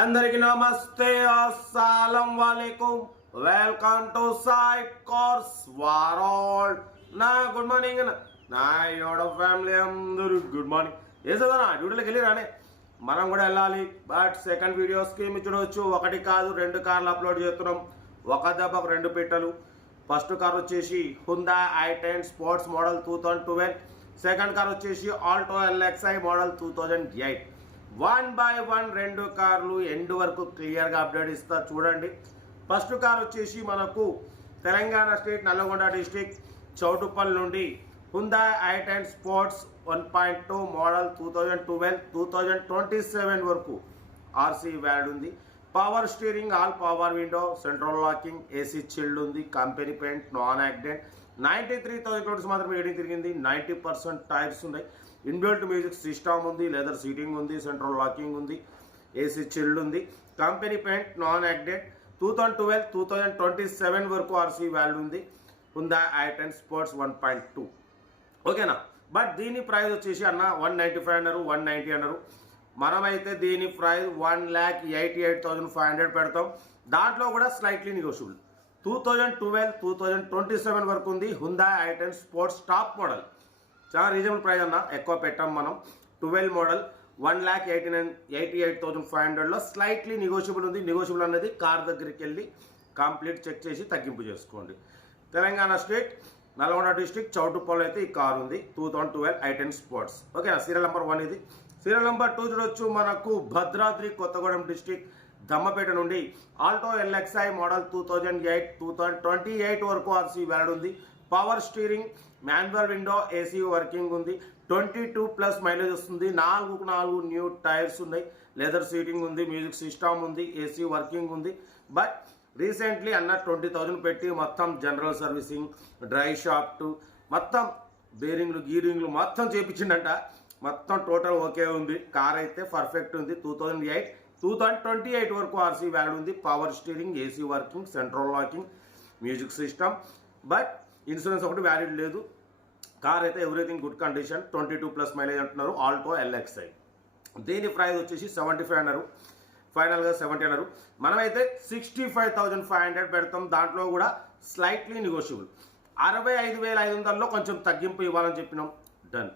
అందరికి నమస్తే, అస్సలం వాలేకుం. Welcome to site course world. నా గుడ్ మార్నింగ్ నా యోడ ఫ్యామిలీ అందరూ గుడ్ మార్నింగ్. వేసేదా డ్యూటీలోకి వెళ్ళి రానే మనం కూడా వెళ్ళాలి. బట్ సెకండ్ వీడియోస్కి మీరు చూడవచ్చు, ఒకటి కాదు 2 కార్లు అప్లోడ్ చేస్తున్నాం. ఒక దెబ్బకు 2 పిట్టలు. ఫస్ట్ కార్ వచ్చేసి హుందా i10 sports model 2012. Second car వచ్చేసి ఆల్టో LXi మోడల్ 2008. 1 by 1 2 కార్లు ఎండ్ వరకు క్లియర్గా అప్డేట్ ఇస్తా చూడండి. ఫస్ట్ కార్ వచ్చేసి మనకు తెలంగాణ స్టేట్ నల్లగొండ డిస్టిక్ చౌటుప్పల్ నుండి హుందా i10 స్పోర్ట్స్ 1.2 మోడల్ 2012-2027 వరకు ఆర్సీ వ్యాలిడ్ ఉంది. Power steering, all power window, central locking, AC chilled ఉంది, company paint, non accident. 93,000 kilometres మాత్రమే రీడింగ్ తిరిగింది. 90% టైర్స్ ఉన్నాయి. ఇన్బిల్ట్ మ్యూజిక్ సిస్టమ్ ఉంది, లెదర్ సీటింగ్ ఉంది, సెంట్రల్ లాకింగ్ ఉంది, ఏసీ చిల్డ్ ఉంది, కంపెనీ పెయింట్, నాన్ యాక్సిడెంట్. 2012-2027 వరకు ఆర్సీ వాల్యూ ఉంది. హుందా i10 స్పోర్ట్స్ 1.2 ఓకేనా. బట్ దీని ప్రైస్ వచ్చేసి అన్న 195 అన్నారు, 190 అన్నారు. మనమైతే దీని ప్రైస్ 1,88,500 పెడతాం. దాంట్లో కూడా స్లైట్లీ నెగోషియబుల్. 2012-2027 వరకు ఉంది హుందా i10 స్పోర్ట్స్ టాప్ మోడల్. చాలా రీజనబుల్ ప్రైస్ అన్న, ఎక్కువ పెట్టాం మనం. 12 మోడల్ 1,88,500లో స్లైట్లీ నెగోషియబుల్ ఉంది. నెగోషియబుల్ అనేది కార్ దగ్గరికి వెళ్ళి కంప్లీట్ చెక్ చేసి తగ్గింపు చేసుకోండి. తెలంగాణ స్టేట్ నల్గొండ డిస్ట్రిక్ట్ చౌటుప్పల్ అయితే ఈ కార్ ఉంది. 2012 i10 స్పోర్ట్స్ ఓకేనా. సీరియల్ నెంబర్ 1 ఇది. సీరియల్ నెంబర్ 2 చూడొచ్చు, మనకు భద్రాద్రి కొత్తగూడెం డిస్ట్రిక్ట్ దమ్మపేట నుండి ఆల్టో LXi మోడల్ 2008-2028 వరకు ఆర్సీ వ్యాలిడ్ ఉంది. Power steering, manual window, AC working ఉంది. 22+ మైలేజ్ వస్తుంది. 4 న్యూ టైర్స్ ఉన్నాయి, లెదర్ సీటింగ్ ఉంది, మ్యూజిక్ సిస్టమ్ ఉంది, ఏసీ వర్కింగ్ ఉంది. బట్ రీసెంట్లీ అన్న 20,000 పెట్టి మొత్తం జనరల్ సర్వీసింగ్, డ్రై షాఫ్ట్, మొత్తం బేరింగ్లు గీరింగ్లు మొత్తం చేయించిండంట. మొత్తం టోటల్ ఓకే ఉంది. కార్ అయితే పర్ఫెక్ట్ ఉంది. 2008-2028 వరకు ఆర్సీ వ్యాలిడ్ ఉంది. Power steering, AC working, central locking, music system. But insurance ఒకటి వ్యాలిడ్ లేదు. కార్ అయితే ఎవ్రీథింగ్ గుడ్ కండిషన్. 22+ మైలేజ్ అంటున్నారు. Alto LXi. దీని ప్రైస్ వచ్చేసి 75 అన్నారు, ఫైనల్గా 70 అన్నారు. మనమైతే 65,500 పెడతాం. దాంట్లో కూడా స్లైట్లీ నెగోషియబుల్. 65,500లో కొంచెం తగ్గింపు ఇవ్వాలని చెప్పినాం. డన్.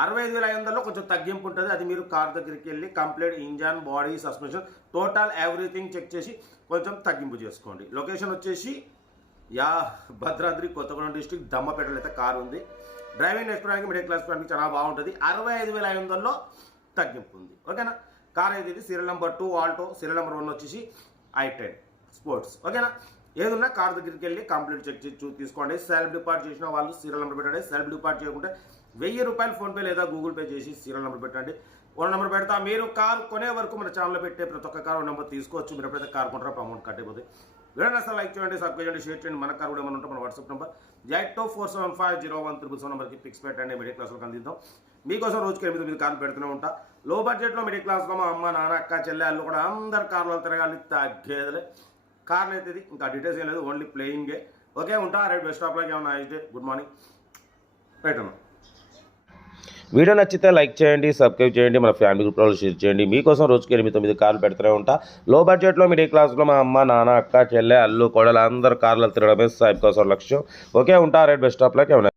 65,500లో కొంచెం తగ్గింపు ఉంటుంది. అది మీరు కార్ దగ్గరికి వెళ్ళి complete engine, body, suspension, total everything check చేసి కొంచెం తగ్గింపు చేసుకోండి. లొకేషన్ వచ్చేసి భద్రాద్రి కొత్తగూడెం డిస్ట్రిక్ట్ దమ్మపేటలో అయితే కారు ఉంది. డ్రైవింగ్ నేర్చుకోవడానికి మిడిల్ క్లాస్ ఫ్యామిలీకి చాలా బాగుంటుంది. 65,500లో తగ్గింపు ఉంది ఓకేనా. కార్ అయితే ఇది. Serial number 2 Alto, serial number 1 వచ్చేసి i10 స్పోర్ట్స్ ఓకేనా. ఏదున్నా కార్ దగ్గరికి వెళ్ళి కంప్లీట్ చెక్ చేసి తీసుకోండి. సెల్ఫ్ డిపార్ట్ చేసిన వాళ్ళు సీరియల్ నెంబర్ పెట్టండి. సెల్ఫ్ డిపార్ట్ చేయకుంటే 1,000 రూపాయలు ఫోన్పే లేదా గూగుల్ పే చేసి సీరియల్ నెంబర్ పెట్టండి. 1 నెంబర్ పెడతా. మీరు కార్ కొనే వరకు మన ఛానల్లో పెట్టే ప్రతి ఒక్క కార్ 1 నెంబర్ తీసుకోవచ్చు. మీరు ఎప్పుడైతే కార్ కొంటారో అమౌంట్ కట్టిపోతుంది. వీడియోని అసలు లైక్ చేయండి, సబ్స్క్రైబ్ చేయండి, షేర్ చేయండి. మన కార్ కూడా ఏమైనా ఉంటే మన వాట్సాప్ నెంబర్ 8247501777 నెంబర్కి పిక్స్ పెట్టండి. మిడిల్ క్లాస్లో అందిద్దాం. మీకోసం రోజుకి 8 కార్లు పెడుతూనే ఉంటా. లో బడ్జెట్లో మిడిల్ క్లాస్లో మా అమ్మ, నాన్న, అక్క, చెల్లె, అల్లు కూడా అందరు కార్లో తిరగాలి. తగ్గేదలే కార్లు అయితే ఇది. ఇంకా డీటెయిల్స్ ఏం లేదు, ఓన్లీ ప్లేయింగే. ఓకే ఉంటా. Right best of like. ఏమన్నా nice day, good morning. Right అన్న. వీడియో నచ్చితే లైక్ చేయండి, సబ్స్క్రైబ్ చేయండి, మన ఫ్యామిలీ గ్రూప్లో షేర్ చేయండి. మీకోసం రోజుకి 8-9 కార్లు పెడుతూనే ఉంటా. లో బడ్జెట్లో మిడిల్ క్లాస్లో మా అమ్మ, నాన్న, అక్క, చెల్లె, అల్లు, కోడలు అందరు కార్లు తిరగడమే సాయిబ్ కోసం లక్ష్యం. ఓకే ఉంటా. Right best of like. ఏమన్నా